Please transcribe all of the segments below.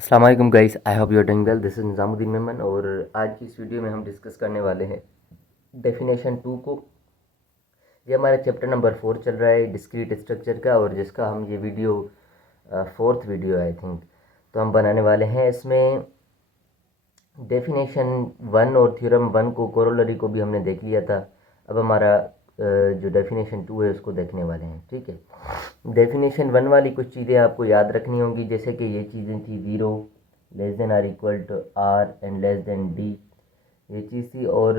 अस्सलाम वालेकुम guys, I hope you are doing well. This is Nizamuddin Memon और आज की इस वीडियो में हम डिस्कस करने वाले हैं डेफिनेशन 2 को। ये हमारा चैप्टर नंबर 4 चल रहा है डिस्क्रीट स्ट्रक्चर का, और जिसका हम ये video fourth video I think तो हम बनाने वाले हैं। इसमें डेफिनेशन 1 और थ्योरम 1 को, कोरोलरी को भी हमने देख लिया था। अब हमारा जो डेफिनेशन 2 है उसको देखने वाले हैं। ठीक है, डेफिनेशन 1 वाली कुछ चीज़ें आपको याद रखनी होंगी, जैसे कि ये चीज़ें थी 0 less than or equal to R and less than D, ये चीज़ थी। और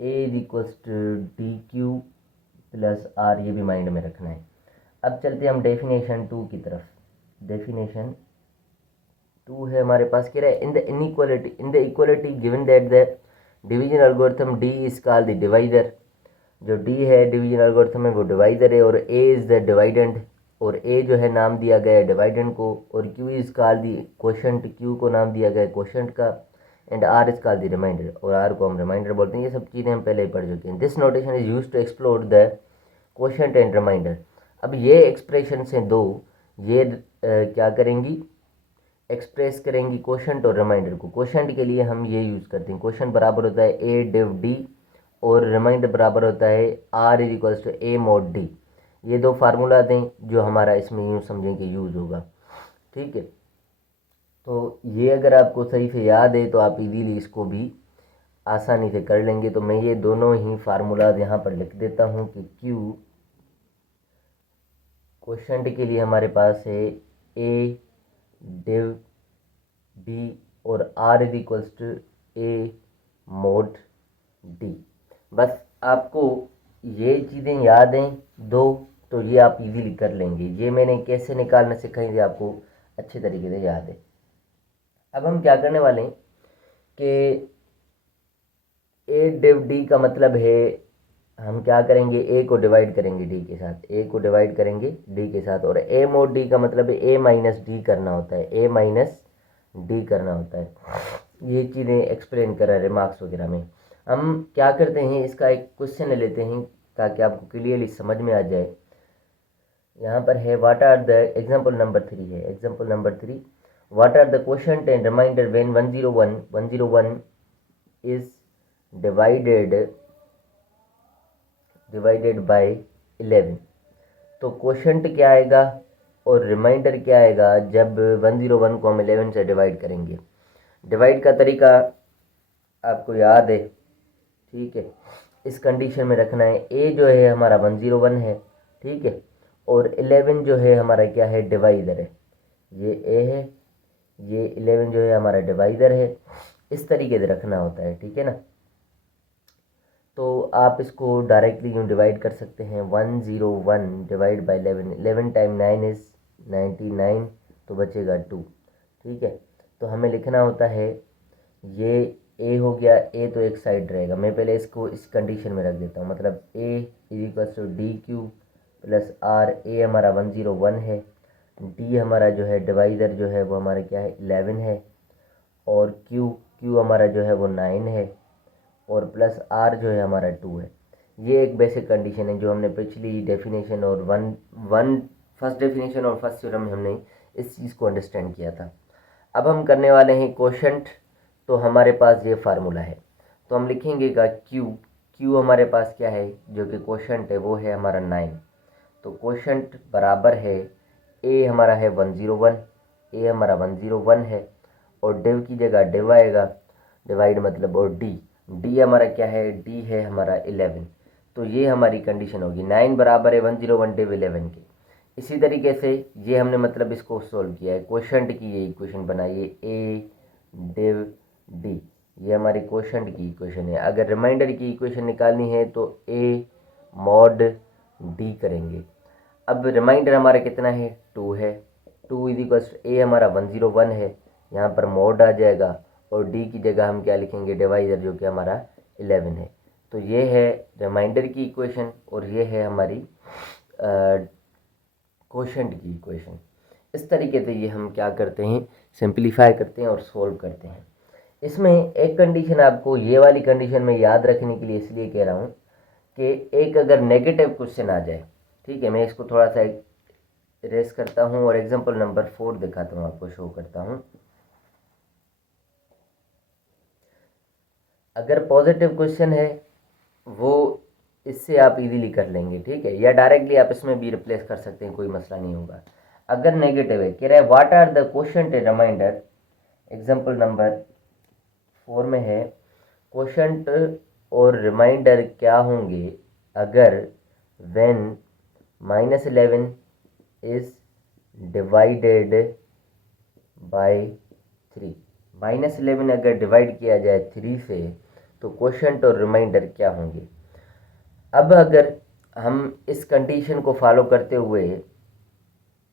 A is equals to D Q plus R, ये भी माइंड में रखना है। अब चलते हैं हम डेफिनेशन 2 की तरफ। डेफिनेशन 2 है हमारे पास, कह रहा है in the equality given that the division algorithm D is called the divider. जो डी है डिवीजन एल्गोरिथम है वो डिवाइडर है, और ए इज़ द डिवाइडेंड, और ए जो है नाम दिया गया है डिवाइडेंड को, और q is called the quotient, q को नाम दिया गया है क्वोशंट का, and r is called the remainder, और आर को हम रिमाइंडर बोलते हैं। ये सब चीज़ें हम पहले ही पढ़ चुके हैं। This notation is use to explore the quotient and remainder. अब ये एक्सप्रेशन से दो, ये क्या करेंगी, एक्सप्रेस करेंगी क्वोशंट और रिमाइंडर को। क्वोशंट के लिए हम ये यूज़ करते हैं, क्वोशंट बराबर होता है ए डिव डी, और रिमाइंडर बराबर होता है r is equals to a mod d. ये दो फार्मूला दें जो हमारा इसमें यूँ समझें कि यूज़ होगा। ठीक है, तो ये अगर आपको सही से याद है तो आप इजीली इसको भी आसानी से कर लेंगे। तो मैं ये दोनों ही फार्मूलाज यहाँ पर लिख देता हूँ कि क्यू क्वोशंट के लिए हमारे पास है ए डिव डी, और r is equals to a mod d. बस आपको ये चीज़ें याद हैं दो, तो ये आप इजीली कर लेंगे। ये मैंने कैसे निकालना सिखाई थी आपको, अच्छे तरीके से याद है। अब हम क्या करने वाले हैं कि ए डिव डी का मतलब है, हम क्या करेंगे, ए को डिवाइड करेंगे डी के साथ, ए को डिवाइड करेंगे डी के साथ, और ए मोड डी का मतलब है ए माइनस डी करना होता है, ए माइनस डी करना होता है। ये चीज़ें एक्सप्लेन कर रहे हैं रिमार्क्स वगैरह में। हम क्या करते हैं, इसका एक क्वेश्चन लेते हैं ताकि आपको क्लियरली समझ में आ जाए। यहाँ पर है what are the example number 3 है, example number 3, what are the quotient and remainder when 101 is divided by 11। तो क्वोशंट क्या आएगा और रिमाइंडर क्या आएगा जब 101 को हम 11 से डिवाइड करेंगे। डिवाइड का तरीका आपको याद है, ठीक है। इस कंडीशन में रखना है, ए जो है हमारा 101 है, ठीक है, और 11 जो है हमारा क्या है, डिवाइडर है। ये ए है, ये 11 जो है हमारा डिवाइडर है। इस तरीके से रखना होता है, ठीक है ना। तो आप इसको डायरेक्टली यूँ डिवाइड कर सकते हैं, 101 डिवाइड बाई 11, 11 टाइम 9 इज़ 99, तो बचेगा 2। ठीक है, तो हमें लिखना होता है, ये ए हो गया, ए तो एक साइड रहेगा। मैं पहले इसको इस कंडीशन में रख देता हूँ, मतलब A is equal to D Q plus R. A हमारा 101 है, डी हमारा जो है डिवाइडर जो है वो हमारा क्या है, 11 है, और क्यू हमारा जो है वो 9 है, और प्लस आर जो है हमारा 2 है। ये एक बेसिक कंडीशन है जो हमने पिछली डेफिनेशन और फर्स्ट डेफिनेशन और फर्स्ट थ्योरम में हमने इस चीज़ को अंडरस्टैंड किया था। अब हम करने वाले हैं क्वोशंट। तो हमारे पास ये फार्मूला है, तो हम लिखेंगे का क्यू हमारे पास क्या है, जो कि क्वोशंट है वो है हमारा 9। तो क्वोशंट बराबर है, ए हमारा है 101, ए हमारा 101 है, और डिव की जगह डिव आएगा, डिवाइड मतलब, और डी हमारा क्या है, डी है हमारा 11। तो ये हमारी कंडीशन होगी, 9 बराबर है 101 डिव 11 के। इसी तरीके से ये हमने मतलब इसको सोल्व किया है, क्वोशंट की ये इक्वेशन बनाइए, ए डिव डी, ये हमारी क्वोशंट की इक्वेशन है। अगर रिमाइंडर की इक्वेशन निकालनी है तो ए मॉड डी करेंगे। अब रिमाइंडर हमारा कितना है, 2 है, 2 इज इक्वल ए हमारा 101 है, यहाँ पर मॉड आ जाएगा, और डी की जगह हम क्या लिखेंगे, डिवाइडर, जो कि हमारा 11 है। तो ये है रिमाइंडर की इक्वेशन, और ये है हमारी क्वोशंट की इक्वेशन। इस तरीके से ये हम क्या करते हैं, सिंप्लीफाई करते हैं और सोल्व करते हैं। इसमें एक कंडीशन आपको ये वाली कंडीशन में याद रखने के लिए इसलिए कह रहा हूँ कि एक अगर नेगेटिव क्वेश्चन आ जाए, ठीक है, मैं इसको थोड़ा सा इरेज करता हूँ और एग्जांपल नंबर 4 दिखाता हूँ, आपको शो करता हूँ। अगर पॉजिटिव क्वेश्चन है वो इससे आप इजीली कर लेंगे, ठीक है, या डायरेक्टली आप इसमें भी रिप्लेस कर सकते हैं, कोई मसला नहीं होगा। अगर नेगेटिव है, कह रहा है what are the quotient remainder, example number 4 में है क्वोशंट और रिमाइंडर क्या होंगे अगर व्हेन -11 इज डिवाइडेड बाय 3। -11 अगर डिवाइड किया जाए 3 से तो क्वोशंट और रिमाइंडर क्या होंगे। अब अगर हम इस कंडीशन को फॉलो करते हुए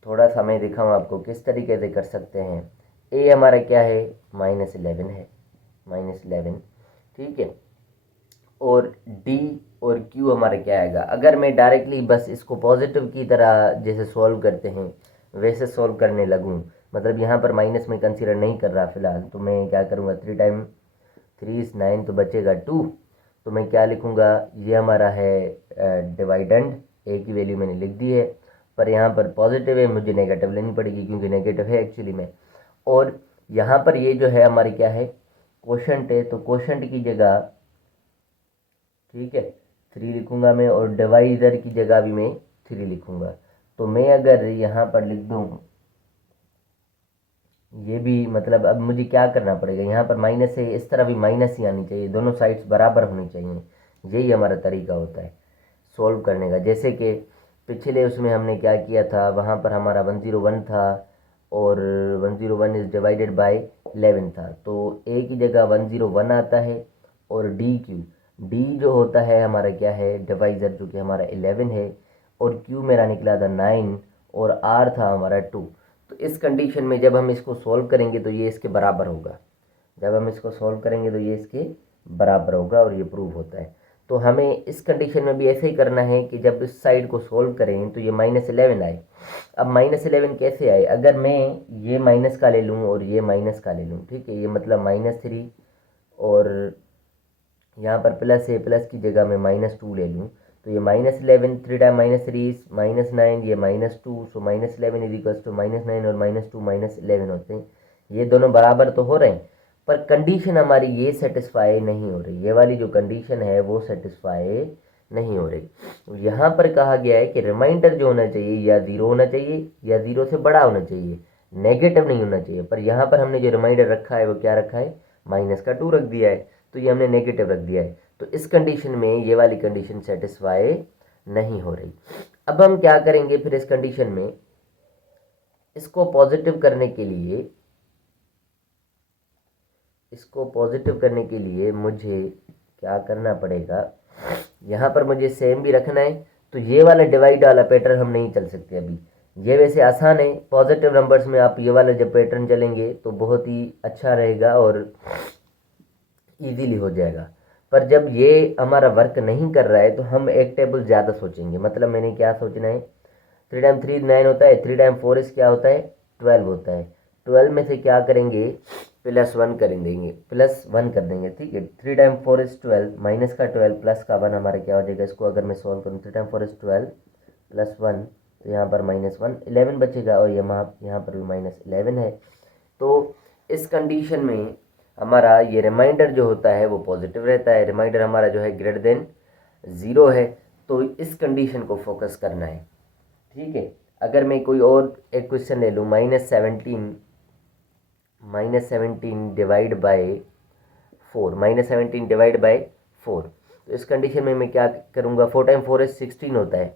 थोड़ा सा मैं दिखाऊँ आपको किस तरीके से कर सकते हैं। ए हमारा क्या है, -11 है, -11, ठीक है, और डी और क्यू हमारा क्या आएगा। अगर मैं डायरेक्टली बस इसको पॉजिटिव की तरह जैसे सॉल्व करते हैं वैसे सॉल्व करने लगूँ, मतलब यहाँ पर माइनस में कंसीडर नहीं कर रहा फ़िलहाल, तो मैं क्या करूँगा, 3 टाइम 3 इज़ 9, तो बचेगा 2। तो मैं क्या लिखूँगा, ये हमारा है डिवाइडेंड, ए की वैल्यू मैंने लिख दी है, पर यहाँ पर पॉजिटिव है, मुझे नेगेटिव लेनी पड़ेगी क्योंकि नेगेटिव है एक्चुअली में। और यहाँ पर ये जो है हमारी क्या है, क्वोशंट है, तो क्वोशंट की जगह, ठीक है, 3 लिखूँगा मैं, और डिवाइज़र की जगह भी मैं 3 लिखूँगा। तो मैं अगर यहाँ पर लिख दूँ ये भी, मतलब अब मुझे क्या करना पड़ेगा, यहाँ पर माइनस है, इस तरह भी माइनस ही आनी चाहिए, दोनों साइड्स बराबर होनी चाहिए। यही हमारा तरीका होता है सॉल्व करने का। जैसे कि पिछले उसमें हमने क्या किया था, वहाँ पर हमारा 101 था और 101 इज़ डिवाइडेड बाय 11 था, तो ए की जगह 101 आता है, और डी जो होता है हमारा क्या है, डिवाइज़र, जो कि हमारा 11 है, और क्यू मेरा निकला था 9, और आर था हमारा 2। तो इस कंडीशन में जब हम इसको सॉल्व करेंगे तो ये इसके बराबर होगा, जब हम इसको सॉल्व करेंगे तो ये इसके बराबर होगा, और ये प्रूव होता है। तो हमें इस कंडीशन में भी ऐसे ही करना है कि जब इस साइड को सॉल्व करें तो ये -11 आए। अब -11 कैसे आए, अगर मैं ये माइनस का ले लूँ और ये माइनस का ले लूँ, ठीक है, ये मतलब -3, और यहाँ पर प्लस है, प्लस की जगह मैं -2 ले लूँ, तो ये -11, 3 टाइम -3 -9, ये -2, सो -11 इज इक्वल्स टू -9, और -2 -11 होते हैं। ये दोनों बराबर तो हो रहे हैं, पर कंडीशन हमारी ये सेटिस्फाई नहीं हो रही, ये वाली जो कंडीशन है वो सेटिस्फाई नहीं हो रही। यहाँ पर कहा गया है कि रिमाइंडर जो होना चाहिए या 0 होना चाहिए या 0 से बड़ा होना चाहिए, नेगेटिव नहीं होना चाहिए। पर यहाँ पर हमने जो रिमाइंडर रखा है वो क्या रखा है, -2 रख दिया है, तो ये हमने नेगेटिव रख दिया है। तो इस कंडीशन में ये वाली कंडीशन सेटिस्फाई नहीं हो रही। अब हम क्या करेंगे फिर इस कंडीशन में, इसको पॉजिटिव करने के लिए, इसको पॉजिटिव करने के लिए मुझे क्या करना पड़ेगा, यहाँ पर मुझे सेम भी रखना है। तो ये वाला डिवाइड वाला पैटर्न हम नहीं चल सकते अभी, ये वैसे आसान है, पॉजिटिव नंबर्स में आप ये वाला जब पैटर्न चलेंगे तो बहुत ही अच्छा रहेगा और इजीली हो जाएगा। पर जब ये हमारा वर्क नहीं कर रहा है तो हम एक टेबल ज़्यादा सोचेंगे। मतलब मैंने क्या सोचना है, 3 टाइम 3 9 होता है, 3 टाइम 4 इस क्या होता है, 12 होता है। 12 में से क्या करेंगे, +1 कर देंगे, +1 कर देंगे, ठीक है। 3 टाइम 4 इज़ 12, माइनस का 12 प्लस का 1 हमारा क्या हो जाएगा, इसको अगर मैं सॉल्व करूँ, 3 टाइम 4 इज़ 12 +1, तो यहाँ पर -1, 11 बचेगा, और यहाँ पर भी -11 है। तो इस कंडीशन में हमारा ये रिमाइंडर जो होता है वो पॉजिटिव रहता है, रिमाइंडर हमारा जो है ग्रेटर देन 0 है। तो इस कंडीशन को फोकस करना है, ठीक है। अगर मैं कोई और एक क्वेश्चन ले लूँ, -17 डिवाइड बाय 4, -17 डिवाइड बाय 4, तो इस कंडीशन में मैं क्या करूँगा, 4 टाइम 4 इज 16 होता है,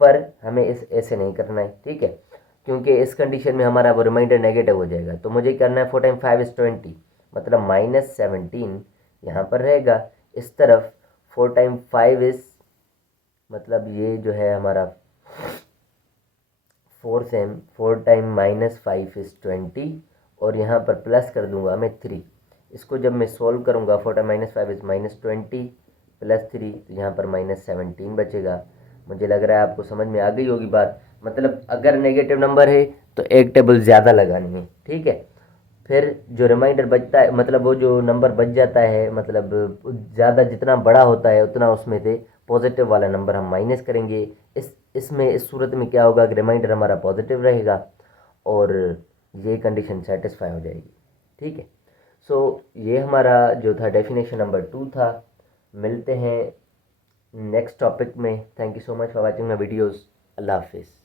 पर हमें इस ऐसे नहीं करना है, ठीक है, क्योंकि इस कंडीशन में हमारा वो रिमाइंडर नेगेटिव हो जाएगा। तो मुझे करना है 4 टाइम 5 इज 20, मतलब -17 यहाँ पर रहेगा, इस तरफ 4 टाइम 5 इज, मतलब ये जो है हमारा 4 टाइम -5 इज 20, और यहाँ पर प्लस कर दूंगा मैं 3। इसको जब मैं सोल्व करूँगा, 4 टाइम -5 इज -20 +3, तो यहाँ पर -17 बचेगा। मुझे लग रहा है आपको समझ में आ गई होगी बात। मतलब अगर नेगेटिव नंबर है तो एक टेबल ज़्यादा लगानी है, ठीक है। फिर जो रिमाइंडर बचता है, मतलब वो जो नंबर बच जाता है, मतलब ज़्यादा जितना बड़ा होता है उतना उसमें से पॉजिटिव वाला नंबर हम माइनस करेंगे। इस इसमें इस सूरत में क्या होगा कि रिमाइंडर हमारा पॉजिटिव रहेगा और ये कंडीशन सेटिस्फाई हो जाएगी। ठीक है, सो ये हमारा जो था डेफिनेशन नंबर 2 था। मिलते हैं नेक्स्ट टॉपिक में। Thank you so much for watching my videos. अल्लाह हाफिज़।